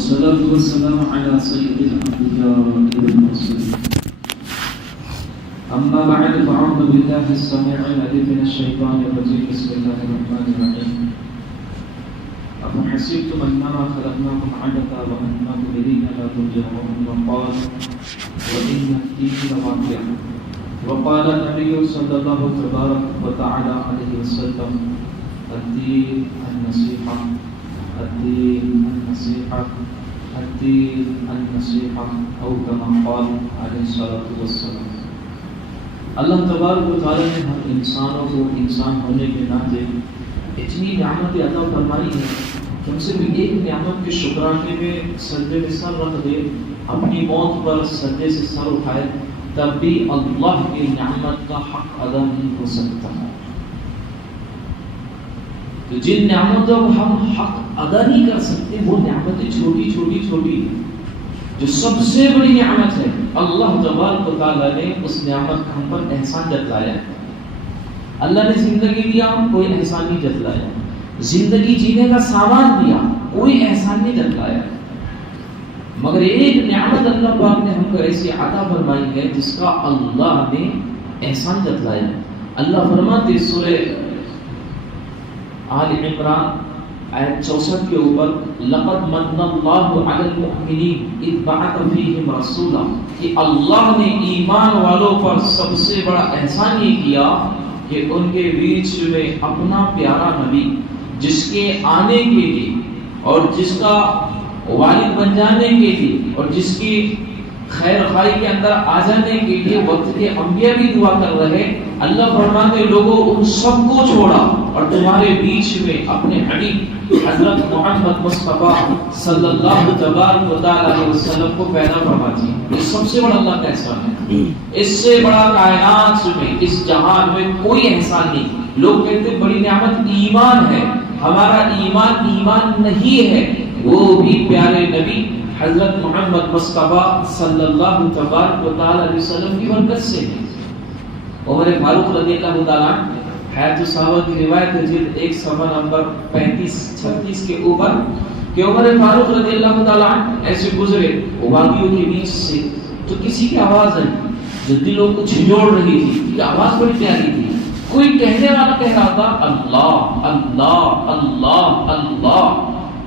والصلاة والسلام على سيد الأنبياء والمرسلين. أما بعد فأعوذ بالله السميع العليم من الشيطان الرجيم. بسم الله الرحمن الرحيم. أفحسبتم أنما خلقناكم عبثا وأنكم إلينا لا ترجعون وقال وإن الدين لواقع. وقال النبي صلى الله تبارك وتعالى عليه وسلم الدين النصيحة الدين النصيحة الدين النصيحة أو كما قال عليه الصلاة والسلام. اللہ تبارک و تعالیٰ نے ہر انسانوں کو انسان ہونے کے ناطے اتنی نعمتیں عطا فرمائی ہیں کہ ہم صرف ایک نعمت کے شکرانے میں سجدے میں سر رکھ دے، اپنی موت پر سجدے سے سر اٹھائے، تب بھی اللہ کی نعمت کا حق ادا نہیں ہو سکتا ہے. تو جن نعمتوں کو ہم حق ادا نہیں کر سکتے وہ نعمتیں چھوٹی چھوٹی چھوٹی ہیں. جو سب سے بڑی نعمت ہے اللہ تبارک و تعالیٰ نے اس نعمت کا ہم پر احسان جتلایا. اللہ نے زندگی دیا، کوئی احسان نہیں جتلایا. زندگی جینے کا سامان دیا، کوئی احسان نہیں جتلایا. مگر ایک نعمت اللہ پاک نے ہم کو ایسی عطا فرمائی ہے جس کا اللہ نے احسان جتلایا. اللہ فرماتے سورہ آل عمران آیت 64 کے اوپر لقد من اللہ علی المؤمنین اذ بعث فیہم رسولا، کہ اللہ نے ایمان والوں پر سب سے بڑا احسان یہ کیا کہ ان کے بیچ میں اپنا پیارا نبی جس کے آنے کے لیے اور جس کا والد بن جانے کے لیے اور جس کی خیر خواہی کے اندر آ جانے کے لیے وقت کے انبیاء بھی دعا کر رہے. اللہ فرماتے لوگوں ان سب کو چھوڑا اور تمہارے بیچ میں اپنے حبیب حضرت محمد مصطفیٰ صلی اللہ تبارک و تعالیٰ علیہ وسلم کو پیدا فرما دیا. یہ سب سے بڑا اللہ کا احسان ہے. اس سے بڑا کائنات میں اس جہان میں کوئی احسان نہیں. لوگ کہتے ہیں بڑی نعمت ایمان ہے. ہمارا ایمان نہیں ہے، وہ بھی پیارے نبی حضرت محمد مصطفیٰ صلی اللہ تبارک و تعالیٰ علیہ وسلم کی برکت سے ہے. عمر فاروق رضی اللہ تعالیٰ عنہ حیات الصحابہ کی روایت ہے جلد 1 صفحہ نمبر 35-36 کے اوپر کہ عمر فاروق رضی اللہ تعالیٰ عنہ ایسے گزرے وادیوں کے بیچ سے تو کسی کی آواز آئی جو دلوں کو جھنجھوڑ رہی تھی. یہ آواز بڑی پیاری تھی. کوئی کہنے والا کہہ رہا تھا اللہ اللہ اللہ اللہ.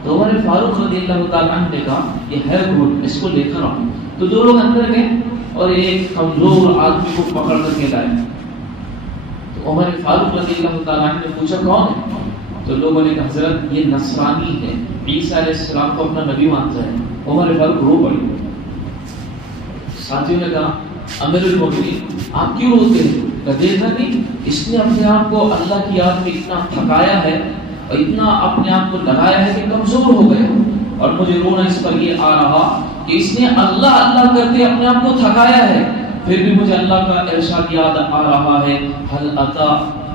تو عمر فاروق رضی اللہ تعالیٰ عنہ نے کہا یہ ہے بھوت، اس کو لے کر آؤ. تو دو لوگ اندر گئے اور ایک کمزور آدمی کو پکڑ کر کے لائے. تو عمر فاروق رضی اللہ تعالیٰ عنہ نے پوچھا کون ہے؟ تو لوگوں نے کہا حضرت یہ نصرانی ہے، عیسیٰ علیہ السلام کو اپنا نبی مانتا ہے. عمر فاروق رو پڑی. ساتھیوں نے کہا امیر المؤمنین آپ کیوں روتے ہیں؟ کہ دیکھا نہیں اس نے اپنے آپ کو اللہ کی یاد میں اتنا تھکایا ہے اور اتنا اپنے آپ کو لگایا ہے کہ کمزور ہو گئے، اور مجھے رونا اس پر یہ آ رہا کہ اس نے اللہ اللہ کرتے اپنے آپ کو تھکایا ہے، پھر بھی مجھے اللہ کا ارشاد یاد آ رہا ہے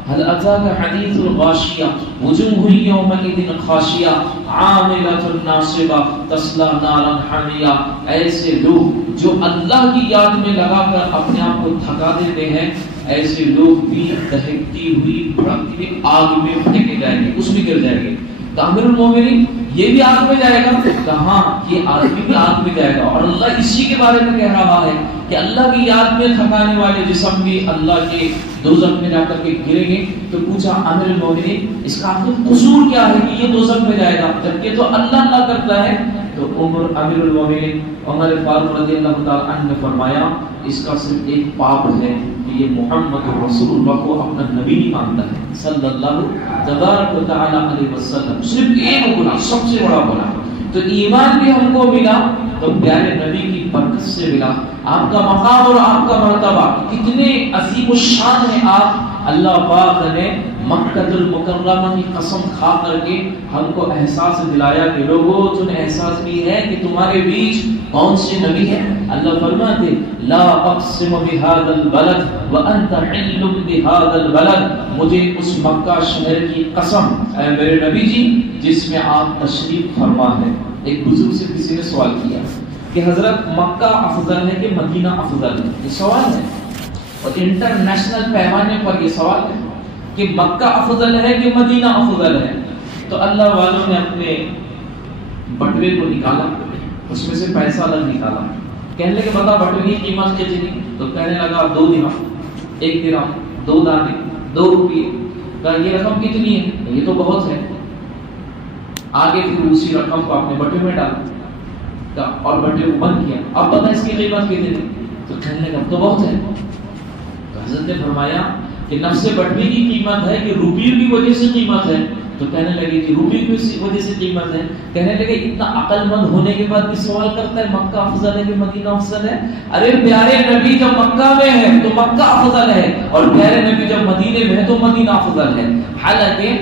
هل اتاك حدیث الغاشیہ وجوہ یومئذ خاشیہ عاملۃ ناصبہ تصلی نارا حامیہ. ایسے لوگ جو اللہ کی یاد میں لگا کر اپنے آپ کو تھکا دیتے ہیں، ایسے لوگ بھی دہکتی ہوئی بھڑکتی ہوئی آگ میں پھینکے جائیں گے، اس میں گر جائیں گے. امیر المومنین یہ بھی آگ میں جائے گا؟ کہاں، یہ آدمی بھی آگ میں جائے گا. اور اللہ اسی کے بارے میں کہہ رہا ہے کہ اللہ کی یاد میں تھکانے والے جسم بھی اللہ کے دوزخ میں جا کر کے گریں گے. تو پوچھا امیر المومنین اس کا آخر قصور کیا ہے کہ یہ دوزخ میں جائے گا جبکہ تو اللہ اللہ کرتا ہے؟ تو امیر المومنین عمر فاروق رضی اللہ تعالیٰ عنہ نے فرمایا اس کا صرف ایک پاپ ہے کہ یہ محمد رسول اللہ کو اپنا نبی نہیں مانتا ہے صلی اللہ تبارک و تعالیٰ علیہ وسلم. صرف ایک گناہ، سب سے بڑا گناہ. تو ایمان بھی ہم کو ملا تو پیارے نبی کی برکت سے ملا. آپ کا مقام اور آپ کا مرتبہ کتنے عظیم الشان ہے. آپ اللہ پاک نے مکہ المکرمہ کی قسم کھا کر کے ہم کو احساس دلایا کہ لوگوں تمہیں احساس بھی ہے کہ تمہارے بیچ کون سے نبی ہیں. اللہ فرماتے لا اقسم بهذا البلد وانت حل بهذا البلد، مجھے اس مکہ شہر کی قسم اے میرے نبی جی جس میں آپ تشریف فرما ہے. ایک بزرگ سے کسی نے سوال کیا کہ حضرت مکہ افضل ہے کہ مدینہ افضل ہے؟ یہ سوال ہے اور انٹرنیشنل پیمانے پر یہ سوال ہے کہ مکہ افضل ہے کہ مدینہ افضل ہے. تو اللہ والوں نے اپنے بٹوے کو نکالا، اس میں سے پیسہ الگ نکالا، کہنے لگے بتا بٹوے کی قیمت کتنی؟ تو کہنے لگا 2 درہم، 1 درہم، 2 دانے، 2 روپیے۔ کہا یہ رقم کتنی ہے؟ یہ تو بہت ہے۔ آگے پھر اسی رقم کو آپ نے بٹوے میں ڈالا اور بٹوے کو بند کیا، اب بتا اس کی قیمت کتنی؟ تو کہنے لگا اب تو بہت ہے۔ تو حضرت نے فرمایا کہ نفس بٹوے کی قیمت ہے کہ روپیے کی وجہ سے قیمت ہے؟ تو کہنے لگے کہ روپیے کی وجہ سے قیمت ہے۔ کہنے لگے اتنا عقل مند ہونے کے بعد بھی سوال کرتا ہے مکہ افضل ہے کہ مدینہ افضل ہے؟ ارے پیارے نبی جب مکہ میں ہے تو مکہ افضل ہے، اور پیارے نبی جب مدینے میں ہے تو مدینہ افضل ہے۔ حالانکہ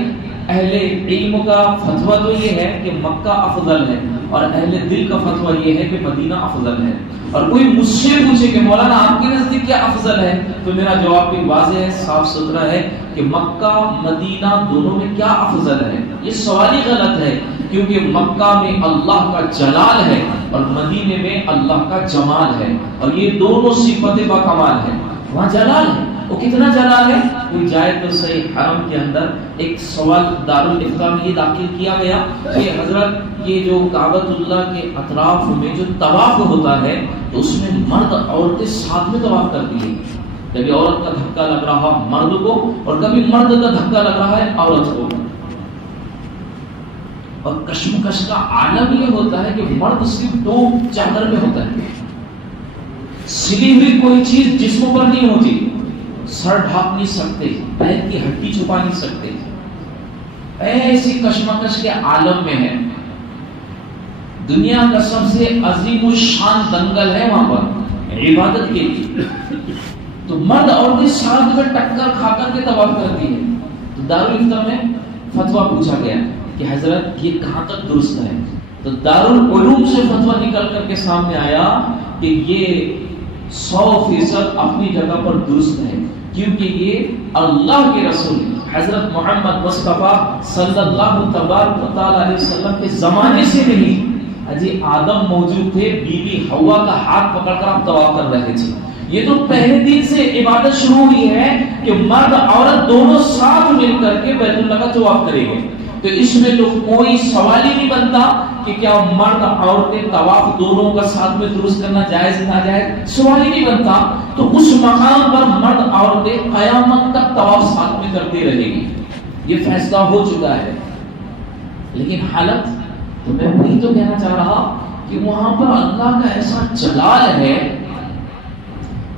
اہل علم کا فتویٰ تو یہ ہے کہ مکہ افضل ہے، اور اہل دل کا فتویٰ یہ ہے کہ مدینہ افضل ہے۔ اور کوئی مجھ سے پوچھے کہ مولانا آپ کے نزدیک کیا افضل ہے، تو میرا جواب بھی واضح ہے، صاف ستھرا ہے کہ مکہ مدینہ دونوں میں کیا افضل ہے۔ یہ سوال ہی غلط ہے، کیونکہ مکہ میں اللہ کا جلال ہے اور مدینے میں اللہ کا جمال ہے، اور یہ دونوں صفت با کمال ہے۔ وہاں جلال ہے، وہ کتنا جلال ہے؟ کوئی جائے تو صحیح حرم کے اندر ایک سوال دارالافتاء میں یہ داخل کیا گیا کہ حضرت یہ جو کعبۃ اللہ کے اطراف میں جو طواف ہوتا ہے تو اس میں مرد عورتیں ساتھ میں طواف کرتی ہیں، کبھی عورت کا دھکا لگ رہا مرد کو اور کبھی مرد کا دھکا لگ رہا ہے عورت کو، اور کشمکش کا عالم یہ ہوتا ہے کہ مرد صرف 2 چادر میں ہوتا ہے، سلی ہوئی کوئی چیز جسموں پر نہیں ہوتی، سر ڈھانپ نہیں سکتے، پیر کی ہڈی چھپا نہیں سکتے، ایسی کشمکش کے عالم میں ہے۔ دنیا کا سب سے عظیم الشان دنگل ہے وہاں پر عبادت کے لیے، تو مرد عورتیں ساتھ میں ٹکر کھا کر کے طواف کرتی ہے۔ تو دارالافتاء میں فتویٰ پوچھا گیا کہ حضرت یہ کہاں تک درست ہے؟ تو دارالعلوم سے فتویٰ نکل کر کے سامنے آیا کہ یہ 100% اپنی جگہ پر درست ہے، کیونکہ یہ اللہ کے رسول حضرت محمد مصطفیٰ صلی اللہ تبارک علیہ وسلم کے زمانے سے نہیں، اجی آدم موجود تھے، بی بی حوا کا ہاتھ پکڑ کر آپ طواف کر رہے تھے۔ یہ تو پہلے دن سے عبادت شروع ہوئی ہے کہ مرد عورت دونوں ساتھ مل کر کے بیت اللہ کا طواف کریں گے، تو اس میں تو کوئی سوال ہی نہیں بنتا کہ کیا مرد عورتیں طواف دونوں کا ساتھ میں درست کرنا جائز ناجائز، سوال ہی نہیں بنتا۔ تو اس مقام پر مرد عورتیں قیامت تک طواف ساتھ میں کرتے رہیں گی، یہ فیصلہ ہو چکا ہے۔ لیکن حالت تو میں وہی تو کہنا چاہ رہا کہ وہاں پر اللہ کا ایسا جلال ہے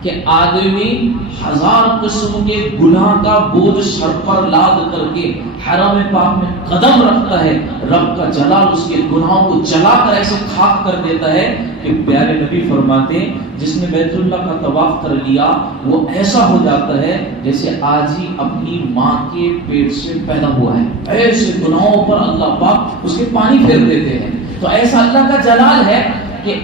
کہ آدمی 1000 قسم کے گناہ کا بوجھ سر پر لاد کر کے حرم پاک میں قدم رکھتا ہے، رب کا جلال اس کے گناہوں کو جلا کر ایسے خاک کر دیتا ہے کہ پیارے نبی فرماتے ہیں جس نے بیت اللہ کا طواف کر لیا وہ ایسا ہو جاتا ہے جیسے آج ہی اپنی ماں کے پیٹ سے پیدا ہوا ہے، ایسے گناہوں پر اللہ پاک اس کے پانی پھیر دیتے ہیں۔ تو ایسا اللہ کا جلال ہے کہ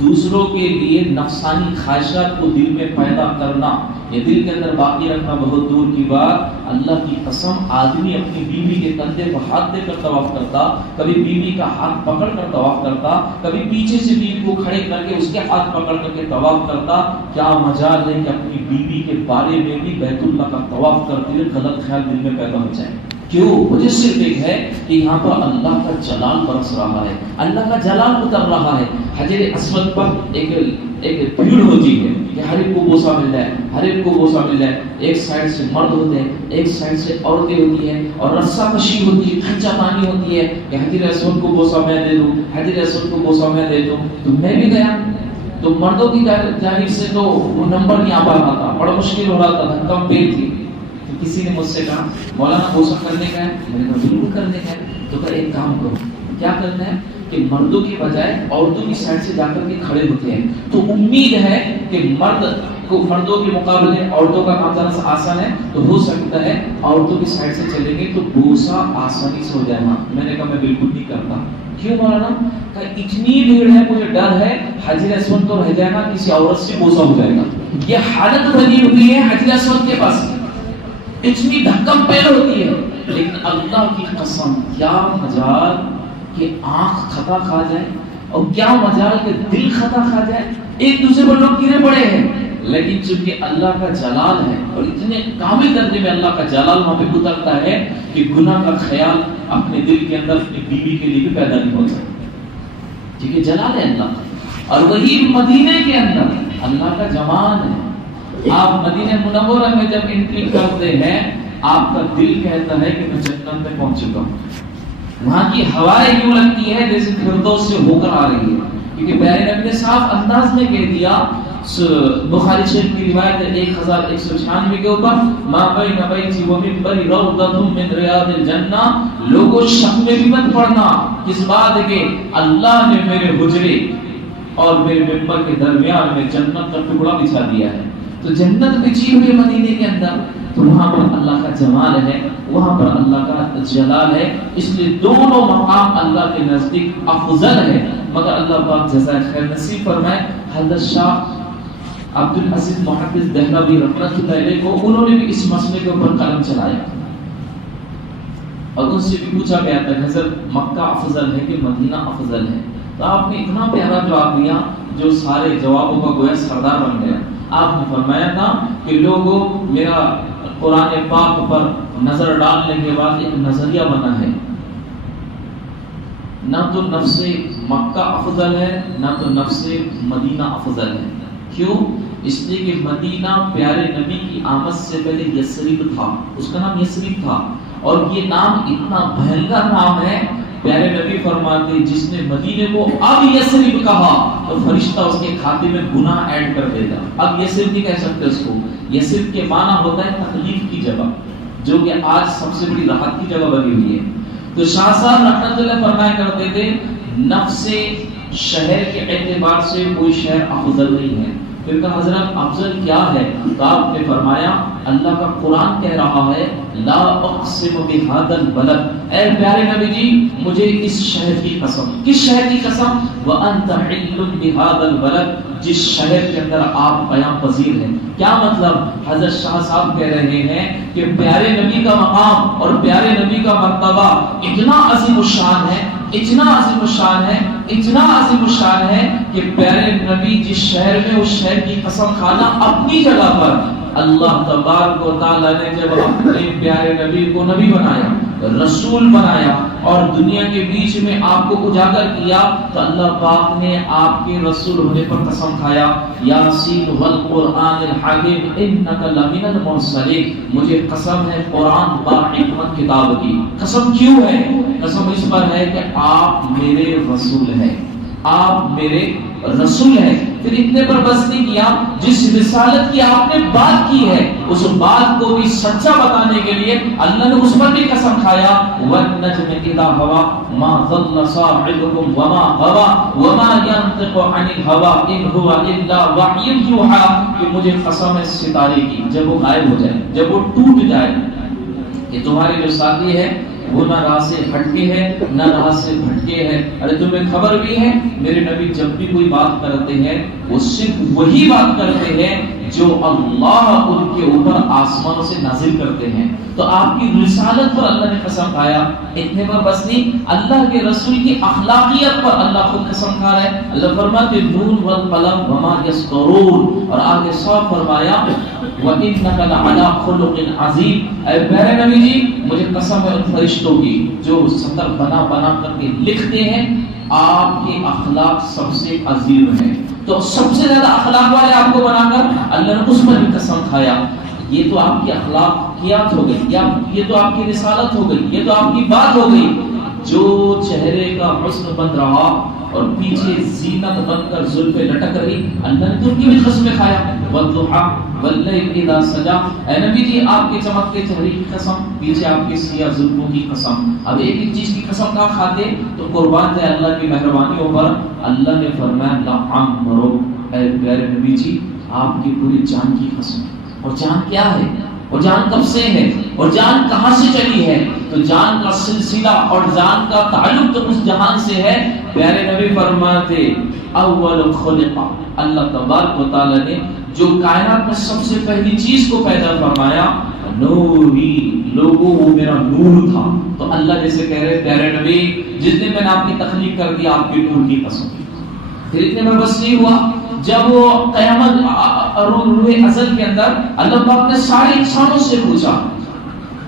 دوسروں کے لیے نفسانی خواہشات کو دل میں پیدا کرنا یا دل کے اندر باقی رکھنا بہت دور کی بات۔ اللہ کی قسم آدمی اپنی بیوی کے کندھے کو ہاتھ دے کر طواف کرتا، کبھی بیوی کا ہاتھ پکڑ کر طواف کرتا، کبھی پیچھے سے بیوی کو کھڑے کر کے اس کے ہاتھ پکڑ کر کے طواف کرتا۔ کیا مجال ہے کہ اپنی بیوی کے بارے میں بھی بیت اللہ کا طواف کرتے ہوئے غلط خیال دل میں پیدا ہو جائے؟ کیوں؟ وجہ صرف ایک ہے کہ یہاں پر اللہ کا جلال برس رہا ہے، اللہ کا جلال اتر رہا ہے۔ حجر اسود پر ایک بھیڑ ہوتی ہے کہ ہر ایک کو بوسہ مل جائے، ہر ایک کو بوسہ مل جائے، ایک سائڈ سے مرد ہوتے ہیں، ایک سائڈ سے عورتیں ہوتی ہیں، اور رسہ کشی ہوتی ہے، کھنچا تانی ہوتی ہے کہ حجر اسود کو بوسہ میں دے دوں، حجر اسود کو بوسہ میں دے دوں۔ تو میں بھی گیا تو مردوں کی جانب سے تو وہ نمبر نہیں آ پا رہا تھا، بڑا مشکل ہو رہا تھا، کم پیر تھی۔ کسی نے مجھ سے کہا مولانا بوسہ کرنے کا ہے، میں نے کہا بالکل کرنے کا ہے۔ تو کہ ایک کام کرو، کیا کرنا ہے کہ مردوں کی بجائے عورتوں کی سائڈ سے جا کر کے کھڑے ہوتے ہیں، تو امید ہے کہ مردوں کے مقابلے عورتوں کا کام ذرا سا آسان ہے، تو ہو سکتا ہے عورتوں کی سائڈ سے چلیں گے تو بوسہ آسانی سے ہو جائے گا۔ میں نے کہا میں بالکل نہیں کرتا۔ کیوں مولانا؟ کہ اتنی بھیڑ ہے، مجھے ڈر ہے حجر اسود تو رہ جائے گا، کسی عورت سے بوسہ ہو جائے گا۔ یہ حالت بنی ہوئی ہے حجر اسود کے پاس، اتنی دھکم پیر ہوتی ہے۔ لیکن اللہ کی قسم کیا مجال کہ آنکھ خطا کھا جائے اور کیا مجال کہ دل خطا کھا جائے، ایک دوسرے پر لوگ گرے پڑے ہیں، لیکن چونکہ اللہ کا جلال ہے اور اتنے کامل درجے میں اللہ کا جلال وہاں پہ اترتا ہے کہ گناہ کا خیال اپنے دل کے اندر اپنی بیوی کے لیے بھی پیدا نہیں ہوتا۔ ٹھیک ہے، جلال ہے اللہ کا. اور وہی مدینے کے اندر اللہ کا جمال ہے. آپ مدینہ منورہ میں جب انٹری کرتے ہیں آپ کا دل کہتا ہے کہ میں جنت میں پہنچ چکا ہوں. وہاں کی ہوائیں یوں لگتی ہے جیسے فردوس سے ہو کر آ رہی ہے، کیونکہ پیارے نبی نے صاف انداز میں کہہ دیا. بخاری شریف کی روایت ہے 1196 کے اوپر، ما بین بیتی و منبری روضۃ من ریاض الجنہ. لوگوں شک میں بھی مت پڑنا کس بات ہے کہ اللہ نے میرے حجرے اور میرے ممبر کے درمیان میں جنت کا ٹکڑا بچھا دیا ہے. تو جنت بچھی ہوئی مدینے کے اندر، تو وہاں پر اللہ کا جمال ہے، وہاں پر اللہ کا جلال ہے. اس لیے دونوں مقام اللہ کے نزدیک افضل ہے. مگر اللہ پاک جزائے خیر نصیب فرمائے. حضرت شاہ عبد العزیز محدث دہلوی رحمۃ اللہ علیہ کو، انہوں نے بھی اس مسئلے کے اوپر قلم چلایا اور ان سے بھی پوچھا گیا تھا حضرت مکہ افضل ہے کہ مدینہ افضل ہے؟ تو آپ نے اتنا پیارا جواب دیا جو سارے جوابوں کا گویا سردار بن گیا. آپ نے فرمایا تھا کہ لوگوں میرا قرآن پاک پر نظر ڈالنے کے بعد ایک نظریہ بنا ہے، نہ تو نفس مکہ افضل ہے نہ تو نفس مدینہ افضل ہے. کیوں؟ اس لیے کہ مدینہ پیارے نبی کی آمد سے پہلے یثرب تھا، اس کا نام یثرب تھا، اور یہ نام اتنا بھینکر نام ہے. پیارے نبی فرماتے جس نے مدینے کو اب یثرب کہا تو فرشتہ اس کے کھاتے میں گناہ ایڈ کر دے گا. اب یثرب نہیں کہہ سکتے اس کو. یثرب کے معنی ہوتا ہے تکلیف کی جگہ، جو کہ آج سب سے بڑی راحت کی جگہ بنی ہوئی ہے. تو شاہ صاحب رحمۃ اللہ فرمایا کرتے تھے نفس شہر کے اعتبار سے کوئی شہر افضل نہیں ہے. پھر کہا حضرت افضل کیا ہے؟ تو آپ نے فرمایا اللہ کا قرآن کہہ رہا ہے لا اقسم بهذا البلد. اے پیارے نبی جی مجھے اس شہر کی قسم. کس شہر کی قسم؟ وانت حل بهذا البلد، جس شہر کے اندر آپ قیام پذیر ہیں. کیا مطلب؟ حضرت شاہ صاحب کہہ رہے ہیں کہ پیارے نبی کا مقام اور پیارے نبی کا مرتبہ اتنا عظیم الشان ہے، اتنا عظیم الشان ہے، اتنا عظیم الشان ہے کہ پیارے نبی جس شہر میں اس شہر کی قسم کھانا اپنی جگہ پر. اللہ تبارک و تعالی نے جب اپنے پیارے نبی کو نبی بنایا، رسول بنایا اور دنیا کے بیچ میں آپ کو اجاگر کیا، تو اللہ پاک نے آپ کے رسول ہونے پر قسم کھایا یاسین والقرآن الحکیم انک لمن المرسلین. مجھے قسم ہے قرآن با حکمت کتاب کی. قسم کیوں ہے؟ قسم اس پر ہے کہ آپ میرے رسول ہیں، آپ میرے رسول ہیں. پھر اتنے پر بس نہیں کیا، جس رسالت کی آپ نے بات کی ہے اس بات کو بھی سچا بتانے کے لیے اللہ نے اس پر بھی قسم کھایا والنجم اذا هوى ما ضل صاحبكم وما غوى وما ينطق عن الهوى ان هو الا وحي يوحى. کہ مجھے قسم ہے ستارے کی جب وہ غائب ہو جائے، جب وہ ٹوٹ جائے، کہ تمہارے جو ساتھی ہے وہ نہ راہ سے ہٹکے ہے نہ راہ سے بھٹکے ہے. ارے تمہیں خبر بھی ہے میرے نبی جب بھی کوئی بات کرتے ہیں وہ صرف وہی بات کرتے ہیں جو اللہ ان کے اوپر آسمانوں سے نازل کرتے ہیں. تو آپ کی رسالت پر اللہ نے قسم کھایا. اتنے پر بس نہیں، اللہ کے رسول کی اخلاقیات پر اللہ خود قسم کھا رہا ہے. اللہ فرماتے نون والقلم وما یسطرون، اور آگے صاف فرمایا وَإِنَّكَ لَعَلَىٰ خُلُقٍ عَظِيمٍ. اے پیارے نبی جی مجھے قسم ہے ان فرشتوں کی جو سطر بنا بنا کر کے لکھتے ہیں آپ کے اخلاق سب سے عظیم ہیں. تو سب سے زیادہ اخلاق والے آپ کو بنا کر اللہ نے اس پر بھی قسم کھایا. یہ تو آپ کی اخلاقیات ہو گئی، یہ تو آپ کی رسالت ہو گئی، یہ تو آپ کی بات ہو گئی. جو چہرے کا حسن بن رہا اور پیچھے زینت بن کر زلفیں لٹک رہی، اللہ نے تو ان کی بھی قسمیں کھایا. والضحیٰ واللیل اذا سجا. اے نبی جی آپ کے چمکتے چہرے کی قسم، پیچھے آپ کے سیاہ زلفوں کی قسم. اب ایک ایک چیز کی قسم کہاں کھاتے تو قربان جائے اللہ کی مہربانیوں پر. اللہ نے فرمایا لعمرک. اے پیارے نبی جی آپ کی پوری جان کی قسم. اور جان کیا ہے؟ اور جان کب سے ہے؟ اور جان کہاں سے چلی ہے؟ تو جان کا سلسلہ اور جان کا تعلق تو اس جہان سے ہے. پیارے نبی فرماتے اول خلق، اللہ تبارک و تعالی نے جو کائنات میں سب سے پہلی چیز کو پیدا فرمایا نوری، لوگوں وہ میرا نور تھا. تو اللہ جیسے کہہ رہے پیارے نبی جس دن میں نے آپ کی تخلیق کر دی آپ کے نور کی قسم. پھر اتنے میں بس نہیں ہوا، جب وہ قیامت روح ازل کے اندر اللہ پاک نے سارے انسانوں سے پوچھا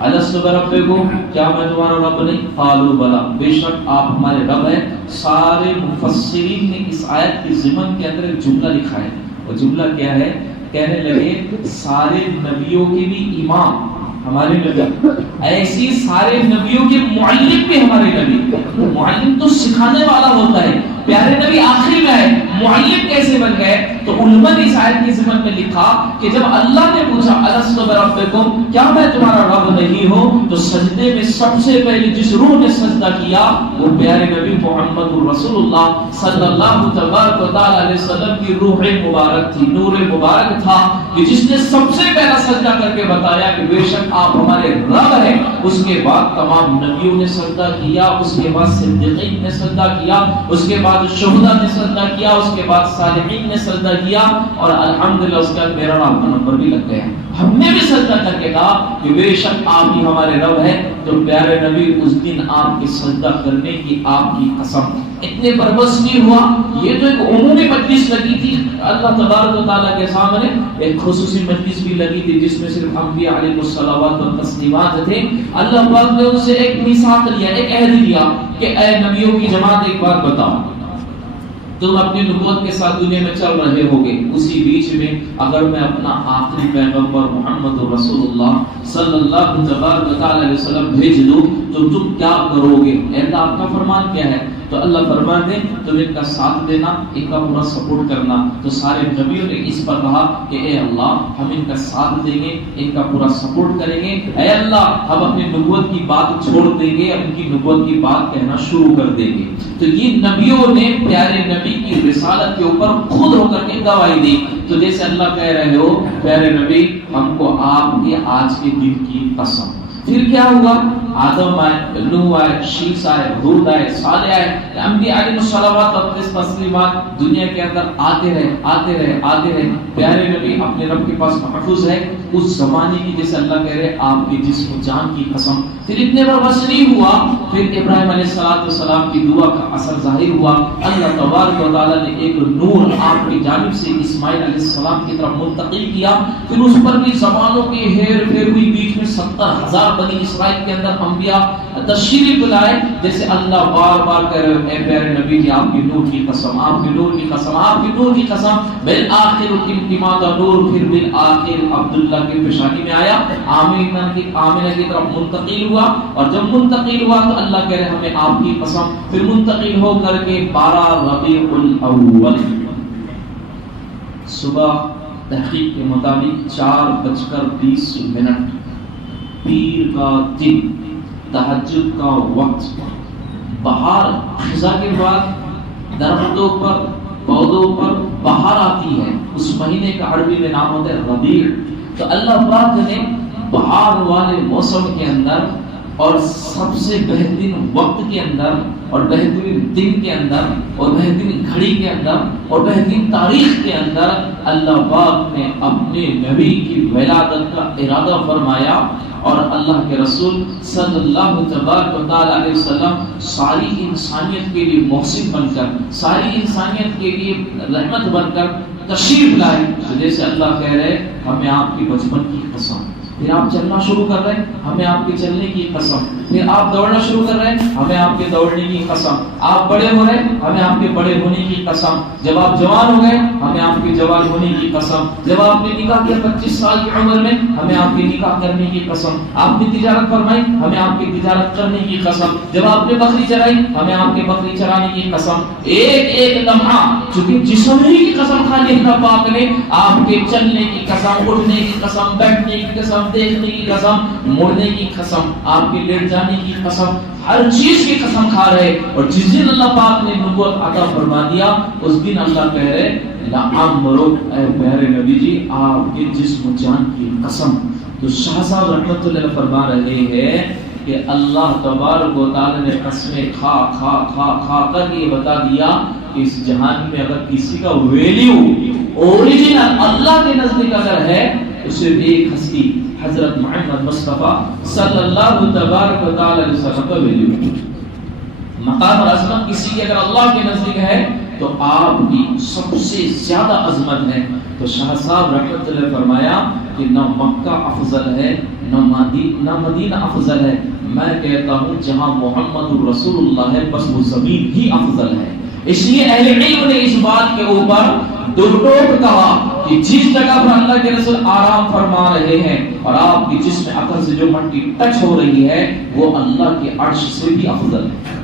الست بربکم، کیا میں تمہارا رب نہیں؟ قالوا بلا، بے شک آپ ہمارے رب ہیں. سارے مفسرین نے اس آیت کی ضمن کے اندر ایک جملہ لکھا ہے. وہ جملہ کیا ہے؟ کہنے لگے سارے نبیوں کے بھی امام ہمارے نبی، ایسی سارے نبیوں کے معلم بھی ہمارے نبی. معلم تو سکھانے والا ہوتا ہے، پیارے نبی آخری میں ہے، معلم کیسے بن گئے؟ تو علماء نے اس آیت کی ضمن میں لکھا کہ جب اللہ نے پوچھا الست بربکم، کیا میں تمہارا رب نہیں ہوں؟ تو سجدے میں سب سے پہلے جس روح نے سجدہ کیا وہ پیارے نبی محمد رسول اللہ صلی اللہ تبارک و تعالی علیہ وسلم کی روح مبارک تھی، نور مبارک تھا کہ جس نے سب سے پہلا سجدہ کر کے بتایا کہ بے شک آپ ہمارے رب ہیں. اس کے بعد تمام نبیوں نے سجدہ کیا، اس کے بعد صدیقین نے سجدہ کیا، اس کے بعد شہداء نے سجدہ کیا، اس کے بعد صالحین نے سجدہ کیا، اور الحمدللہ اس کا میرا آپ کا نمبر بھی لگ گیا. ہم نے بھی سجدہ کر کے کہا کہ بے شک آپ ہی ہمارے رب ہیں. تو پیارے نبی اس دن آپ کے سجدہ کرنے کی آپ کی قسم اتنے پر بس نہیں ہوا. یہ تو ایک عمومی مجلس لگی تھی اللہ تبارک و تعالیٰ کے سامنے، ایک خصوصی مجلس بھی لگی تھی جس میں صرف انبیاء علیہ الصلوات و تسلیمات تھے. اللہ پاک نے ان سے ایک میثاق لیا، ایک عہد لیا کہ اے نبیوں کی جماعت ایک بات بتاؤ، تم اپنی نبوت کے ساتھ دنیا میں چل رہے ہوگے، اسی بیچ میں اگر میں اپنا آخری پیغمبر محمد رسول اللہ صلی اللہ تبارک علیہ وسلم بھیج دوں تو تم کیا کرو گے؟ اللہ آپ کا فرمان کیا ہے؟ تو اللہ فرمان دے تم ان کا ساتھ دینا، ان کا پورا سپورٹ کرنا. تو سارے نبیوں نے اس پر کہا کہ اے اللہ ہم ان کا ساتھ دیں گے، ان کا پورا سپورٹ کریں گے. اے اللہ ہم اپنی نبوت کی بات چھوڑ دیں گے، ان کی نبوت کی بات کہنا شروع کر دیں گے. تو یہ نبیوں نے پیارے نبی کی رسالت کے اوپر خود ہو کر کے گواہی دی. تو جیسے اللہ کہہ رہے ہو پیارے نبی ہم کو آپ کے آج کے دن کی قسم. پھر کیا ہوا؟ آدم آئے، نوح آئے، شیس آئے، ہود آئے، صالح آئے، انبیاء علیہ الصلوات و تسلیمات دنیا کے اندر آتے رہے. پیارے نبی اپنے رب کے پاس محفوظ ہے. اس زمانے کی جیسے اللہ کہہ رہے آپ کی جسم و جان کی قسم. پھر اتنے پر بس نہیں ہوا، پھر ابراہیم علیہ السلام کی دعا کا اثر ظاہر ہوا. اللہ تبارک و تعالیٰ نے ایک نور آپ کی جانب سے اسماعیل علیہ السلام کی طرف منتقل کیا. پھر اس پر بھی زمانوں کی ہیر پھیر ہوئی، بیچ میں 70,000 بنی اسرائیل کے اندر انبیاء تشریف لائے. جیسے اللہ بار بار کہہ رہے اے پیارے نبی جی آپ کی نور کی قسم، آپ کی نور کی قسم، آپ کی نور کی قسم. بالآخر انتماد نور پھر بالآخر عبداللہ کی پیشانی میں آیا، آمینہ کی طرف منتقل ہوا. اور جب منتقل ہوا تو اللہ کہہ رہے ہمیں آپ کی قسم. پھر منتقل ہو کر کے 12 ربیع الاول صبح تحقیق کے مطابق 4:20 پیر کا دن، تہجد کا وقت، بہار خزاں کے بعد درختوں پر پودوں پر بہار آتی ہے. اس مہینے کا عربی میں نام ہوتا ہے ربیع. تو اللہ پاک نے بہار والے موسم کے اندر اور سب سے بہترین وقت کے اندر اور بہترین دن کے اندر اور بہترین گھڑی کے اندر اور بہترین تاریخ کے اندر اللہ پاک نے اپنے نبی کی ولادت کا ارادہ فرمایا. اور اللہ کے رسول صلی اللہ تبارک و تعالی علیہ وسلم ساری انسانیت کے لیے محسن بن کر، ساری انسانیت کے لیے رحمت بن کر تشریف لائے. جیسے اللہ کہہ رہے ہمیں آپ کی بچپن کی قسم. پھر آپ چلنا شروع کر رہے ہیں ہمیں آپ کے چلنے کی قسم. پھر آپ دوڑنا شروع کر رہے ہیں ہمیں آپ کے دوڑنے کی قسم. آپ بڑے ہو رہے ہیں ہمیں آپ کے بڑے ہونے کی قسم. جب آپ جوان ہو گئے ہمیں آپ کے جوان ہونے کی قسم. جب آپ نے نکاح کیا 25 سال کی عمر میں ہمیں آپ کی نکاح کرنے کی قسم. آپ نے تجارت فرمائی ہمیں آپ کی تجارت کرنے کی قسم. جب آپ نے بکری چرائی ہمیں آپ کی بکری چرانے کی قسم. ایک ایک لمحہ چونکہ جسم ہی کی قسم کھا لی اللہ پاک نے، آپ کے چلنے کی قسم، اٹھنے کی قسم، بیٹھنے کی قسم، دیکھنے کی قسم، مڑنے کی قسم، آپ کے لیٹ جانے کی قسم، ہر چیز کی قسم کھا رہے. اور جس دن اللہ پاک نے نبوت عطا فرما دیا اس دن اللہ کہہ رہے لعمرک اے پیارے نبی جی آپ کے جسم و جان کی قسم. تو شاہ صاحب رحمۃ اللہ علیہ فرما رہے ہیں کہ اللہ تبارک و تعالی نے قسمیں کھا کھا کھا کھا کر یہ بتا دیا کہ اس جہان میں اگر کسی کا ویلیو اوریجنل اللہ کے نزدیک اگر ہے اسے ایک ہستی حضرت محمد مصطفیٰ صلی اللہ تبارک و تعالی علیہ وسلم کا ویلیو. مقام اور عظمت کسی کی اگر اللہ کے نزدیک ہے تو آپ کی سب سے زیادہ عظمت ہے. تو شاہ صاحب رحمۃ اللہ فرمایا کہ نہ مکہ افضل ہے نہ مدینہ افضل ہے، میں کہتا ہوں جہاں محمد رسول اللہ ہے بس وہ زمین ہی افضل ہے۔ اس لیے اہل علم نے اس بات کے اوپر دو ٹوک کہا کہ جس جگہ پر اللہ کے رسول آرام فرما رہے ہیں اور آپ کی جسم عقل سے جو مٹی ٹچ ہو رہی ہے وہ اللہ کے عرش سے بھی افضل ہے،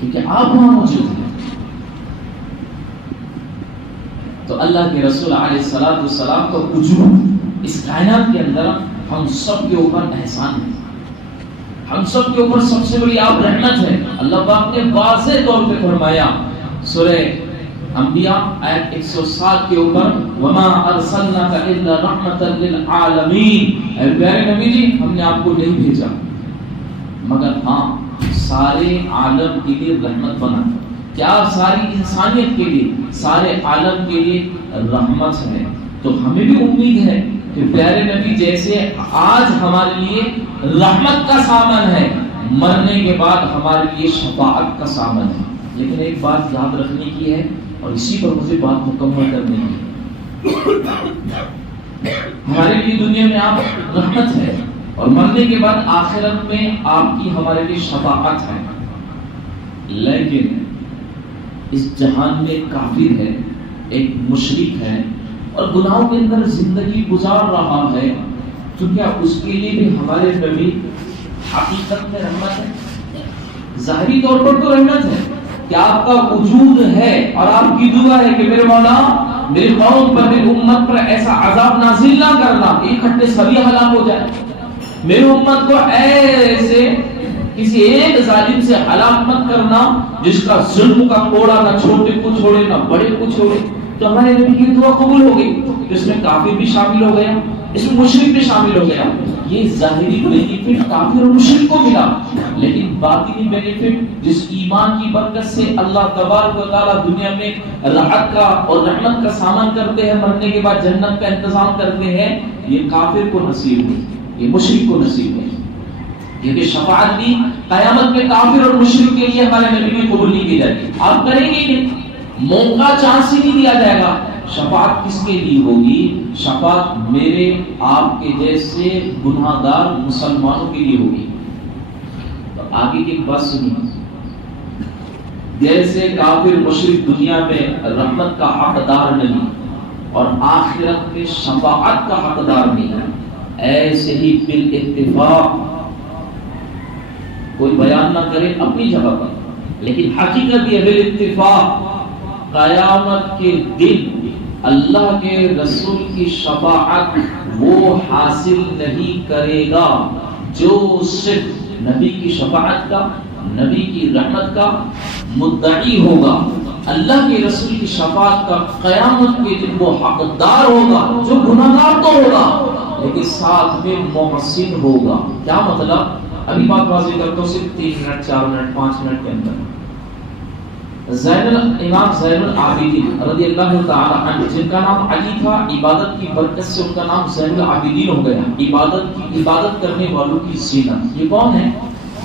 کیونکہ آپ وہاں موجود ہیں۔ تو اللہ کے رسول علیہ السلام کا وجود اس کائنات کے اندر ہم سب کے اوپر احسان ہے، ہم سب کے اوپر سب سے بڑی آپ رحمت ہے۔ اللہ پاک نے واضح طور پہ فرمایا سورہ انبیاء آیت 107 کے اوپر وما ارسلناک الا رحمتا للعالمین، اے پیارے نبی جی ہم نے آپ کو نہیں بھیجا مگر ہاں سارے عالم کے لیے رحمت بنا، کیا ساری انسانیت کے لیے، سارے عالم کے لیے رحمت ہے۔ تو ہمیں بھی امید ہے کہ پیارے نبی جیسے آج ہمارے لیے رحمت کا سامان ہے، مرنے کے بعد ہمارے لیے شفاعت کا سامان ہے۔ لیکن ایک بات یاد رکھنے کی ہے اور اسی پر مجھے بات مکمل کرنی ہے، ہمارے لیے دنیا میں آپ رحمت ہے اور مرنے کے بعد آخرت میں آپ کی ہمارے لیے شفاعت ہے، لیکن اس جہان میں ایک کافر ہے، ایک مشرک ہے اور گناہوں کے اندر زندگی گزار رہا ہے، تو کیا اس کے لیے بھی ہمارے نبی حقیقت میں رحمت ہے؟ ظاہری طور پر تو رحمت ہے کہ آپ کا وجود ہے اور آپ کی دعا ہے کہ میرے مولا میری قوم پر، میری امت پر ایسا عذاب نازل نہ کرنا اکٹھے سبھی ہلاک ہو جائے، میری امت کو ایسے کسی ایک ظالم سے ہلاک مت کرنا جس کا ظلم کا کوڑا نہ چھوٹے کو چھوڑے نہ بڑے کو چھوڑے۔ تو ہمارے نبی کی دعا قبول ہو گئی، تو اس میں کافر بھی شامل ہو گیا، اس میں مشرک بھی شامل ہو گیا۔ یہ ظاہری بینیفٹ کافر اور مشرک کو ملا، لیکن باطنی بینیفٹ جس ایمان کی برکت سے اللہ تبارک و تعالیٰ دنیا میں راحت کا اور رحمت کا سامان کرتے ہیں، مرنے کے بعد جنت کا انتظام کرتے ہیں، یہ کافر کو نصیب ہے، یہ مشرک کو نصیب ہے۔ یہ شفاعت بھی قیامت میں کافر اور مشرک کے لیے ہمارے نبی میں قبول نہیں کی جائے گی۔ آپ کریں گے کہ موقع چانس ہی نہیں دیا جائے گا۔ شفاعت کس کے لیے ہوگی؟ شفاعت میرے آپ کے جیسے گناہگار مسلمانوں کے لیے ہوگی۔ تو آگے کی بات سنیے، جیسے کافر مشرک دنیا میں رحمت کا حقدار نہیں اور آخرت میں شفاعت کا حقدار نہیں ہے، ایسے ہی بالاتفاق کوئی بیان نہ کرے اپنی جگہ پر، لیکن حقیقت یہ بالاتفاق قیامت کے دن اللہ کے رسول کی شفاعت وہ حاصل نہیں کرے گا جو صرف نبی کی شفاعت کا، نبی کی رحمت کا مدعی ہوگا۔ اللہ کے رسول کی شفاعت کا قیامت کے دن وہ حقدار ہوگا جو گناہگار تو ہوگا لیکن ساتھ میں محسن ہوگا۔ کیا مطلب؟ ابھی بات واضح کرتا ہوں، صرف 3 منٹ 4 منٹ 5 منٹ کے اندر۔ امام زین العابدین رضی اللہ تعالی عنہ، جن کا نام علی تھا، عبادت کی برکت سے ان کا نام زین العابدین ہو گیا، عبادت کرنے والوں کی زینت۔ یہ کون ہے؟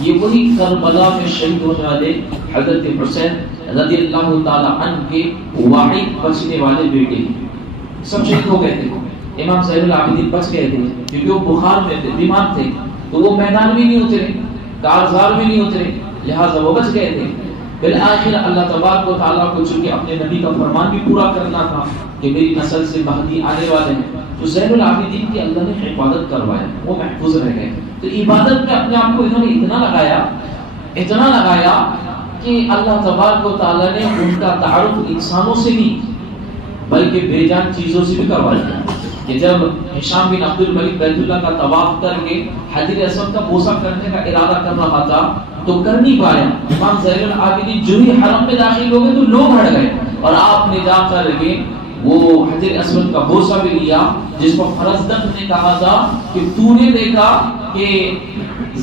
یہ وہی کربلا میں شہید ہونے والے حضرت حسین رضی اللہ تعالی عنہ کے واحد بچنے والے بیٹے ہیں۔ سب شہید ہو گئے تھے، امام زین العابدین بچ گئے تھے کیونکہ وہ بخار میں تھے، بیمار تھے، تو وہ میدان میں نہیں اترے، کارزار میں نہیں اترے، لہٰذا وہ بچ گئے تھے۔ بالآخر اللہ تبارک و تعالیٰ کو چونکہ اپنے نبی کا فرمان بھی پورا کرنا تھا کہ میری نسل سے مہدی آنے والے ہیں، تو زین العابدین کی اللہ نے حفاظت کروایا، وہ محفوظ رہ گئے۔ تو عبادت میں اپنے آپ کو انہوں نے اتنا لگایا کہ اللہ تبارک و تعالیٰ نے ان کا تعارف انسانوں سے نہیں بلکہ بے جان چیزوں سے بھی کروا دیا کہ جب ہشام بن عبد الملک بیت اللہ کا طواف کر کے حجر اسود کا بوسہ کرنے کا ارادہ کر رہا تھا تو کر نہیں پایا، امام زین العابدین جو ہی حرم میں داخل ہو گئے تو لوگ ہٹ گئے اور آپ نے جا کر کے وہ حجر اسود کا بوسہ بھی لیا، جس کو فرزدق نے کہا تھا کہ تو نے دیکھا کہ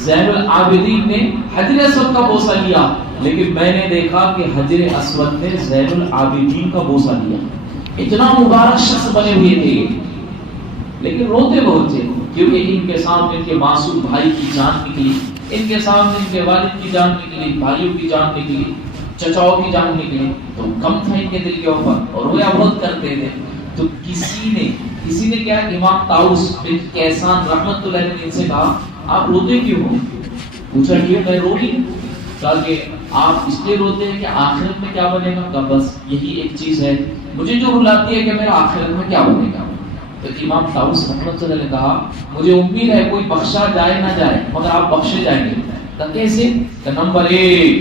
زین العابدین نے حجر اسود کا بوسہ لیا، لیکن میں نے دیکھا کہ حجر اسود نے زین العابدین کا بوسہ لیا۔ اتنا مبارک شخص بنے ہوئے تھے لیکن روتے بہت تھے کیونکہ ان کے سامنے ان کے معصوم بھائی کی جان نکلی، ان کے سامنے ان کے والد کی جان نکلی، بھائیوں کی جان نکلی، چچاؤں کی جان نکلی، تو کم تھا ان کے دل کے اوپر اور رویا بہت کرتے تھے۔ تو کسی نے کیا امام طاؤس بن کیسان رحمت اللہ علیہ نے ان سے کہا آپ روتے کیوں ہو؟ پوچھا کیوں میں رو رہی؟ کہا کہ آپ اس لیے روتے ہیں کہ آخرت میں کیا بنے گا؟ کہا بس یہی ایک چیز ہے مجھے جو رلاتی ہے کہ میرا آخرت میں کیا بنے گا۔ تو امام طاؤس رحمت اللہ نے کہا مجھے امید ہے کوئی بخشا جائے نہ جائے مگر آپ بخشے جائیں گے۔ کہا کیسے؟ کہ نمبر 1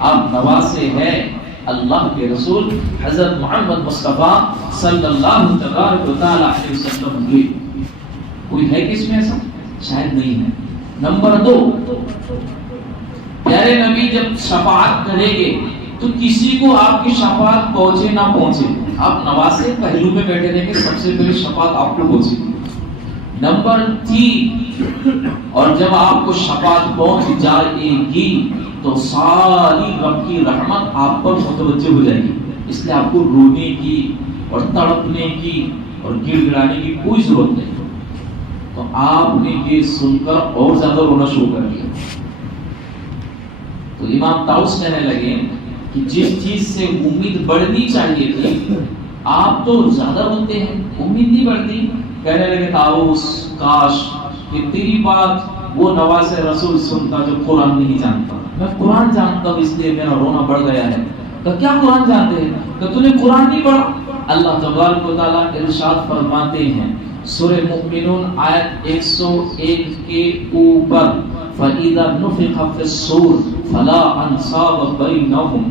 آپ نواسے ہیں اللہ کے رسول حضرت محمد مصطفیٰ صلی اللہ تعالی علیہ وسلم کی۔ کوئی ہے کس میں ایسا؟ شاید نہیں ہے۔ نمبر 2 پیارے نبی جب شفاعت کریں گے تو کسی کو آپ کی شفاعت پہنچے نہ پہنچے آپ نواسے پہلو میں بیٹھے رہیں گے، سب سے پہلے شفاعت آپ کو پہنچے گی۔ نمبر 3 اور جب آپ کو شفاعت پہنچ جائے گی تو ساری رب کی رحمت آپ پر متوجہ ہو جائے گی، اس لیے آپ کو رونے کی اور تڑپنے کی اور گڑ گڑانے کی کوئی ضرورت نہیں۔ تو آپ نے یہ سن کر اور زیادہ رونا شروع کر دیا۔ تو امام طاؤس کہنے لگے کہ جس چیز سے امید بڑھنی چاہیے تھی آپ تو زیادہ روتے ہیں، امید نہیں بڑھتی۔ کہنے لگے طاؤس کاش کہ تیری بات وہ نواز رسول سنتا جو قرآن نہیں جانتا، میں قرآن جانتا ہوں اس لیے میرا رونا بڑھ گیا ہے۔ تو کیا قرآن جانتے ہیں؟ کہ تو نے قرآن نہیں پڑھا؟ اللہ تبارک و تعالیٰ ارشاد فرماتے ہیں سورہ مومنون آیت 101 کے اوپر فَإِذَا نُفِخَ فِي الصُّورِ فَلَا أَنْصَابَ بَيْنَهُمْ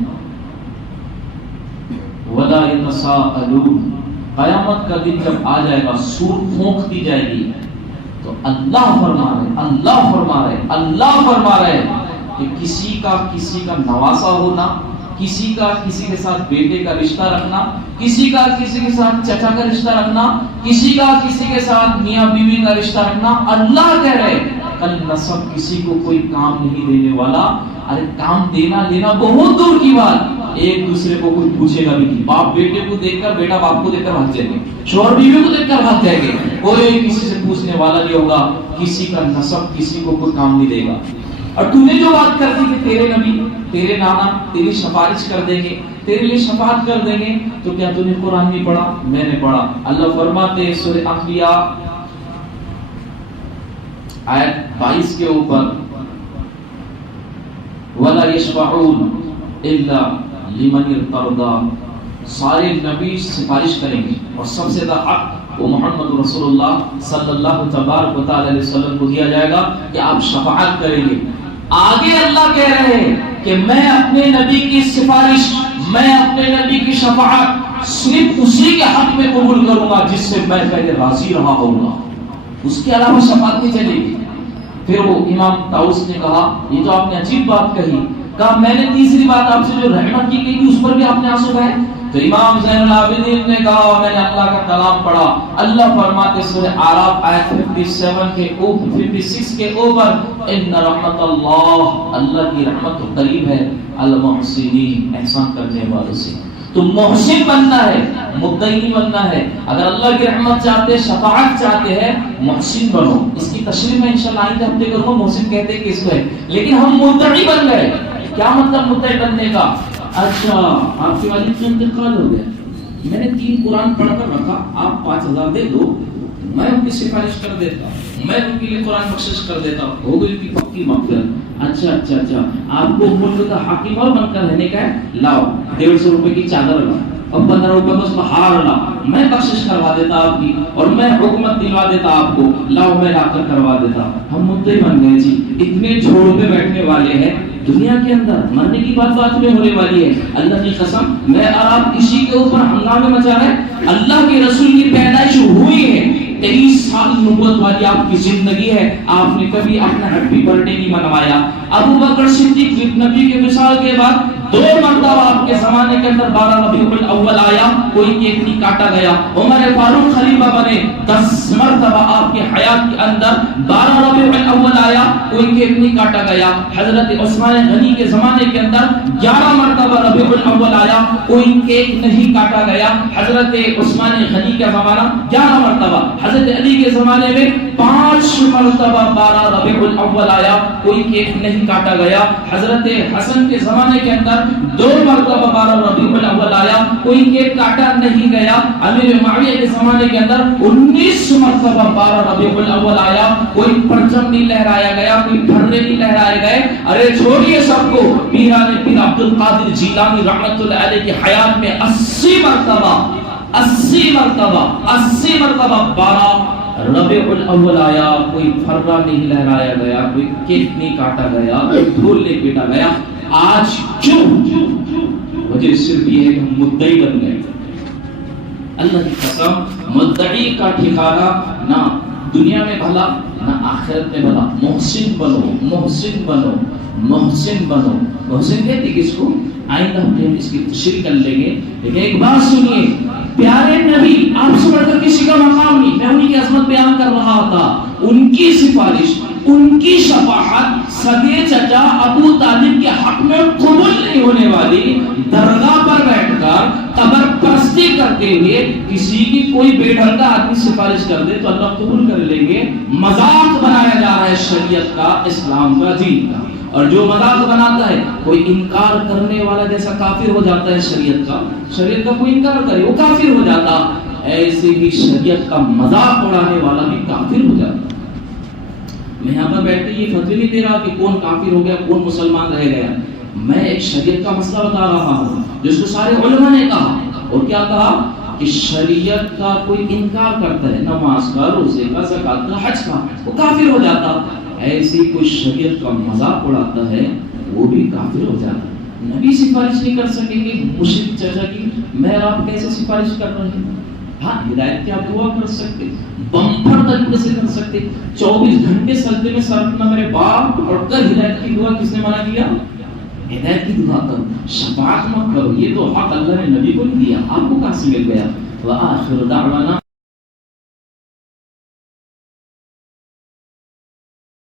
وَلَا يَتَسَاءَلُونَ۔ قیامت کا دن جب آ جائے گا، سور پھونک دی جائے گی تو اللہ فرما رہے کہ کسی کا نواسا ہونا، کسی کا کسی کے ساتھ بیٹے کا رشتہ رکھنا، کسی کا کسی کے ساتھ چچا کا رشتہ رکھنا، کسی کا کسی کے ساتھ میاں بیوی کا رشتہ رکھنا، اللہ کہہ رہے کل نسب کسی کو کوئی کام نہیں دینے والا۔ ارے کام دینا لینا بہت دور کی بات، ایک دوسرے کو کوئی پوچھے گا بھی نہیں۔ باپ بیٹے کو دیکھ کر، بیٹا باپ کو دیکھ کر بھاگ جائیں گے، شوہر بیوی کو دیکھ کر بھاگ جائیں گے، کوئی کسی سے پوچھنے والا نہیں ہوگا، کسی کا نسب کسی کو کوئی کام نہیں دے گا۔ اور تو نے جو بات کر دی کہ تیرے نبی تیرے نانا تیری سفارش کر دیں گے، تیرے لیے شفاعت کر دیں گے، تو کیا تو نے قرآن نہیں پڑھا؟ میں نے پڑھا۔ اللہ فرماتے ہیں سورہ انبیاء آیت 22 کے اوپر وَلَا يَشْفَعُونَ إِلَّا لِمَنِ ارْتَضَىٰ، سارے نبی سفارش کریں گے اور سب سے زیادہ حق وہ محمد رسول اللہ صلی اللہ تبارک و تعالی علیہ وسلم کو دیا جائے گا کہ آپ شفاعت کریں گے۔ آگے اللہ کہہ رہے ہیں کہ میں اپنے نبی کی سفارش، میں اپنے نبی کی شفاعت صرف اسی کے حق میں قبول کروں گا جس سے میں پہلے راضی رہا ہوں گا، اس کے علاوہ شفاعت نہیں چلے گی۔ پھر وہ امام طاؤس نے کہا یہ تو آپ نے عجیب بات کہی، کہا میں نے تیسری بات آپ سے جو رحمت کی گئی تھی اس پر بھی آپ نے آنسو بہائے؟ تو امام زین العابدین نے کہا میں نے اللہ کا کلام پڑھا، اللہ فرماتے سورہ اعراف آیت 56 کے اوپر ان رحمت اللہ کی رحمت تو قریب ہے المحسنین، احسان کرنے والوں سے۔ تو محسن بننا ہے، مدعی نہیں بننا ہے۔ اگر اللہ کی رحمت چاہتے، شفاعت چاہتے ہیں، محسن بنو۔ اس کی تشریح میں انشاءاللہ آئندہ ہفتے کروں گا، محسن کہتے ہیں کس کو ہے، لیکن ہم مدعی بن گئے۔ کیا مطلب مدعی بننے کا؟ اچھا آپ کے والد کا انتقال ہو گیا، میں نے 3 قرآن پڑھ کر رکھا، آپ 5000 دے دو، میں ان کی سفارش کر دیتا ہوں، میں ان کے لیے قرآن بخشش کر دیتا ہوں، ہو گئی ان کی پکی مغفرت۔ اچھا آپ کو ملک کا حاکم اور بن کر رہنے کا ہے، لاؤ 150 روپے کی چادر لاؤ اور 15 روپے کا اس کا ہار لاؤ، میں بخشش کروا دیتا آپ کی اور میں حکومت دلوا دیتا آپ کو، لاؤ میں لا کر کروا دیتا۔ ہم مدعی بن گئے جی، اتنے جھوڑوں پہ بیٹھنے والے ہیں دنیا کے اندر، مرنے کی بات بات میں ہونے والی ہے۔ اللہ کی قسم میں اور آپ اسی کے اوپر ہنگامے مچا رہے ہیں۔ اللہ کے رسول کی پیدائش ہوئی ہے، 23 سال نبوت والی آپ کی زندگی ہے، آپ نے کبھی اپنا ہیپی برتھ ڈے نہیں منوایا۔ ابو بکر صدیق نبی کے وصال کے بعد 2 مرتبہ آپ کے زمانے کے اندر 12 ربیع الاول آیا، کوئی کیک نہیں کاٹا گیا۔ عمر فاروق خلیفہ بنے، 10 مرتبہ آپ کے حیات کے اندر 12 ربیع الاول آیا، کوئی کیک نہیں کاٹا گیا۔ حضرت عثمان غنی کے زمانے کے اندر 11 مرتبہ ربیع الاول آیا، کوئی کیک نہیں کاٹا گیا۔ حضرت عثمان غنی کا زمانہ 11 مرتبہ، حضرت علی کے زمانے میں 5 مرتبہ 12 ربیع الاول آیا، کوئی کیک نہیں کاٹا گیا۔ حضرت حسن کے زمانے کے اندر 2 مرتبہ 12 ربیع الاول آیا، کوئی کیک کاٹا نہیں گیا۔ امیر معاویہ کے زمانے کے اندر 19 مرتبہ 12 ربیع الاول آیا، کوئی پرچم نہیں لہرایا گیا، کوئی پھرے نہیں لہرائے گئے۔ ارے چھوڑیے سب کو، پیران پیر عبد القادر جیلانی رحمۃ اللہ علیہ کی حیات میں 80 مرتبہ 12 ربیع الاول آیا، کوئی پھرا نہیں لہرایا گیا، کوئی کیک نہیں کاٹا گیا، کوئی ڈھول نہیں پیٹا گیا۔ آج کیوں؟ وجہ صرف یہ ہے کہ ہم مدعی بن گئے۔ اللہ کی قسم، مدعی کا ٹھکانہ نہ دنیا میں بھلا نہ آخرت میں بھلا۔ محسن بنو، محسن بنو، محسن بنو۔ محسن کہتے کس کو؟ آئندہ ہم اس کی تشریح کر لیں گے، لیکن ایک بات سنیے، پیارے نبی آپ سے بڑھ کر کسی کا مقام نہیں، میں انہی کی عظمت بیان کر رہا تھا۔ ان کی سفارش، ان کی شفاعت سگے چچا ابو طالب کے حق میں قبول نہیں ہونے والی۔ درگاہ پر بیٹھ کر قبر پرستی کرتے ہوئے کسی کی کوئی بے ڈھنگا آدمی سفارش کر دے تو اللہ قبول کر لیں گے۔ مذاق بنایا جا رہا ہے شریعت کا، اسلام کا، دین کا، اور جو مذاق بناتا ہے کوئی انکار کرنے والا جیسا کافر ہو جاتا ہے شریعت کا کوئی انکار کرے وہ کافر ہو جاتا، ایسے ہی شریعت کا مذاق اڑانے والا بھی کافر ہو جاتا۔ میں یہاں پر بیٹھ کے یہ فتوی نہیں دے رہا کہ کون کافر ہو گیا کون مسلمان رہ گیا، میں ایک شریعت کا مسئلہ بتا رہا ہوں جس کو سارے علماء نے کہا، اور کیا کہا کہ شریعت کا کوئی انکار کرتا ہے، نماز کا، روزے کا، زکات کا، حج کا، وہ کافر ہو جاتا۔ ایسی کوئی شریعت کا مذاق اڑاتا ہے وہ بھی کافر ہو جاتا ہے۔ نبی سفارش نہیں کر سکیں گے، مشرک چچا کی میں آپ کیسے سفارش کر رہے ہیں؟ ہاں ہدایت کی آپ دعا کر سکتے، بمپر طریقے سے کر سکتے، 24 گھنٹے سجدے میں سر رکھنا میرے باپ، اور کل ہدایت کی دعا کس نے منع کیا؟ ہدایت کی دعا کرو، شفاعت مت کرو، یہ تو حق اللہ نے نبی کو نہیں دیا، آپ کو کہاں سے مل گیا؟ وآخر دعوانا